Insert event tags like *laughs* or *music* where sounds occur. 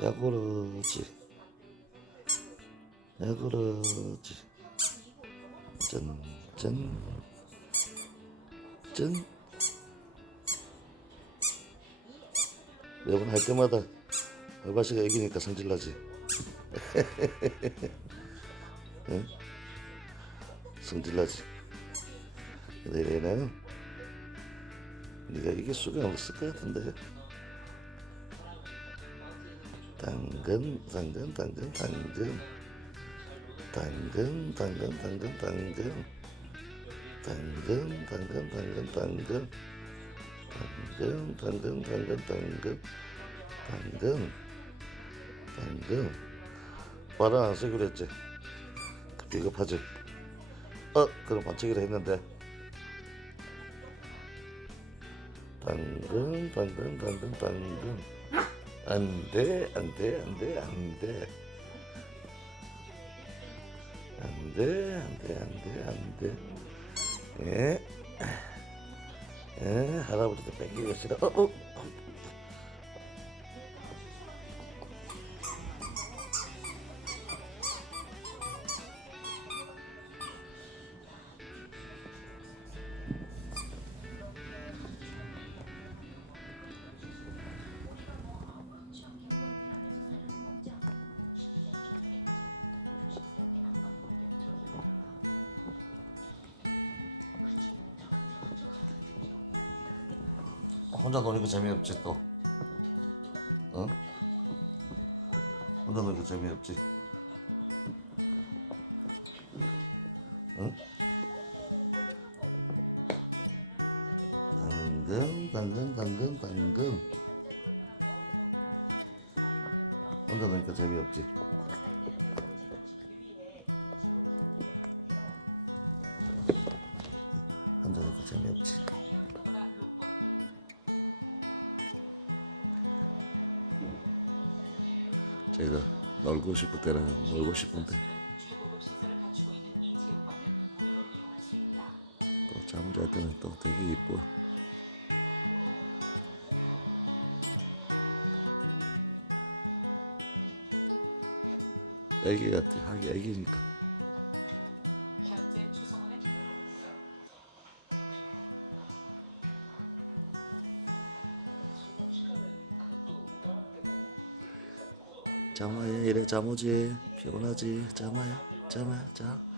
야 그러지? 야 그러지? 짠짠 짠. 매번 할 때마다 알바씨가 이기니까 성질나지? *laughs* 응? 성질나지? 얘는 네가 이길 수가 없을 것 같은데 당근 당근 당근 당근 당근 당근 당근 당근 당근 당근 당근 당근 당근 당근 당근 당근 당근 당근 말을 안 쓰기로 했지 그 비겁하지 어 그럼 반칙이라 했는데 당근 당근 당근 당근 안 돼, 안 돼, 안 돼, 안 돼. 안 돼, 안 돼, 안 돼, 안 돼. 예. 예, 할아버지도 뺏기고 싫어. 어, 어. 혼자 노니까 재미없지 또. 어? 혼자 노니까 재미없지. 응? 당근, 당근, 당근, 당근. 혼자 노니까 재미없지. 혼자 노니까 재미없지. 제가 놀고 싶을 때는 놀고 싶은데. 또 잠을 잘 때는 또 되게 이뻐. 애기 같아. 하기 애기니까 자마야 이래 자모지. 피곤하지. 자마야 자마야 자.